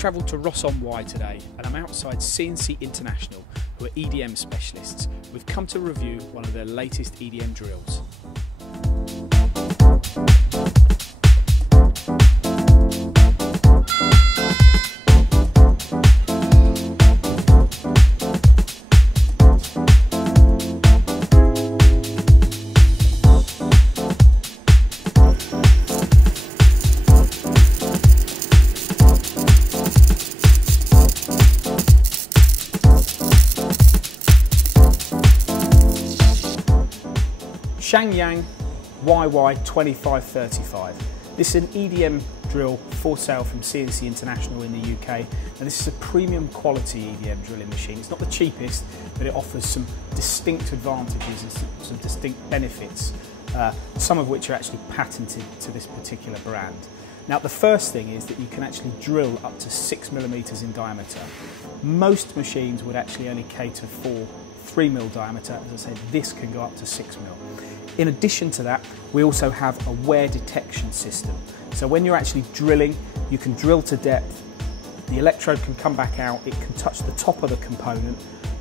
travelled to Ross-on-Wye today and I'm outside CNC International, who are EDM specialists. We've come to review one of their latest EDM drills. Shiang Yang YY-CNC2535. This is an EDM drill for sale from CNC International in the UK, and this is a premium quality EDM drilling machine. It's not the cheapest, but it offers some distinct advantages and some distinct benefits, some of which are actually patented to this particular brand. Now, the first thing is that you can actually drill up to 6mm in diameter. Most machines would actually only cater for 3mm diameter. As I said, this can go up to 6mm. In addition to that, we also have a wear detection system. So when you're actually drilling, you can drill to depth, the electrode can come back out, it can touch the top of the component,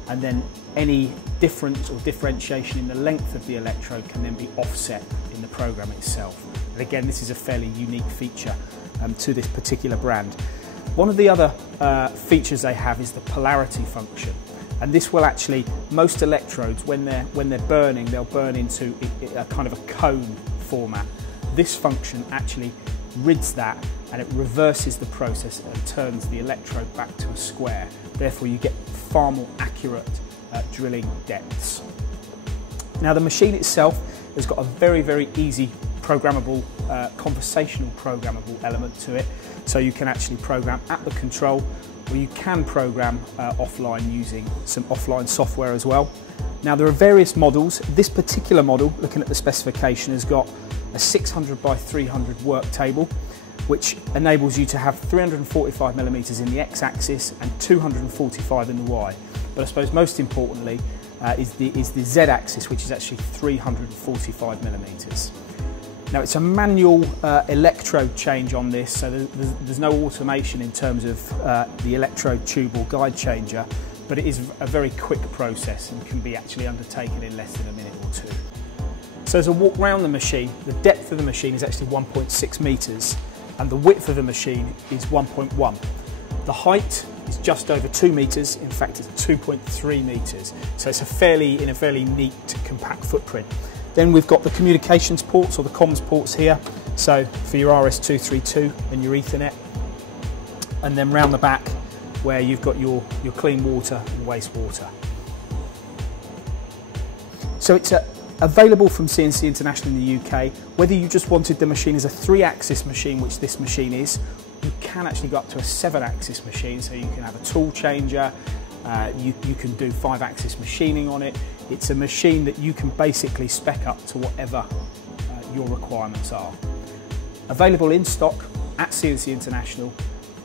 and then any difference or differentiation in the length of the electrode can then be offset in the program itself. And again, this is a fairly unique feature to this particular brand. One of the other features they have is the Polarity Function. And this will actually, most electrodes, when they're burning, they'll burn into a kind of a cone format. This function actually rids that, and it reverses the process and turns the electrode back to a square. Therefore, you get far more accurate drilling depths. Now, the machine itself has got a very, very easy programmable, conversational programmable element to it. So you can actually program at the control, or you can program offline using some offline software as well. Now, there are various models. This particular model, looking at the specification, has got a 600 by 300 work table, which enables you to have 345mm in the x-axis and 245 in the y. But I suppose most importantly is the z-axis, which is actually 345mm. Now, it's a manual electrode change on this, so there's no automation in terms of the electrode tube or guide changer, but it is a very quick process and can be actually undertaken in less than a minute or two. So as I walk around the machine, the depth of the machine is actually 1.6 metres and the width of the machine is 1.1. The height is just over 2 metres, in fact it's 2.3 metres, so it's in a fairly neat, compact footprint. Then we've got the communications ports, or the comms ports here, so for your RS-232 and your Ethernet. And then round the back where you've got your clean water and wastewater. So it's available from CNC International in the UK. Whether you just wanted the machine as a 3-axis machine, which this machine is, you can actually go up to a 7-axis machine, so you can have a tool changer, you can do 5-axis machining on it. It's a machine that you can basically spec up to whatever your requirements are. Available in stock at CNC International.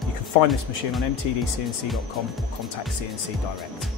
You can find this machine on mtdcnc.com or contact CNC direct.